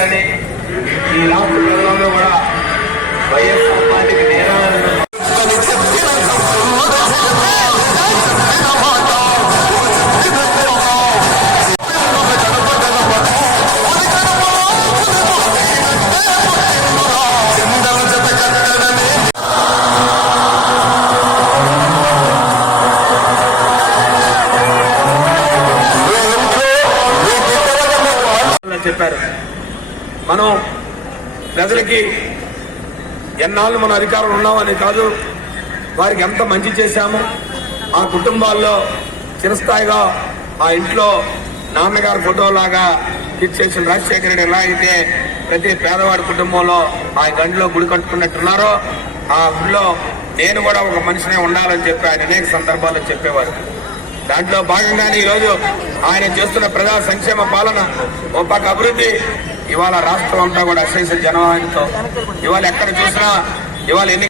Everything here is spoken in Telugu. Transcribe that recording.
చేయాలని ఈ రాష్ట్ర ప్రజలందరూ కూడా వైఎస్ఆర్ పార్టీకి నేరాలను చెప్పారు. మనం ప్రజలకి ఎన్నాళ్ళు మన అధికారం ఉన్నామని కాదు, వారికి ఎంత మంచి చేశాము, ఆ కుటుంబాల్లో చిరస్థాయిగా ఆ ఇంట్లో నాన్నగారి ఫోటోలాగా చేసిన రాజశేఖర రెడ్డి ఎలా అయితే ప్రతి పేదవాడి కుటుంబంలో ఆ గండిలో గుడి కట్టుకున్నట్టున్నారో ఆ గుడిలో నేను కూడా ఒక మనిషినే ఉండాలని చెప్పి ఆయన అనేక సందర్భాల్లో చెప్పేవారు. దాంట్లో భాగంగానే ఈరోజు ఆయన చేస్తున్న ప్రజా సంక్షేమ పాలన, ఓ పక్క అభివృద్ధి, ఇవాళ రాష్ట్రం అంతా కూడా అశేష జనవాహినితో ఇవాళ ఎక్కడ చూసినా ఇవాళ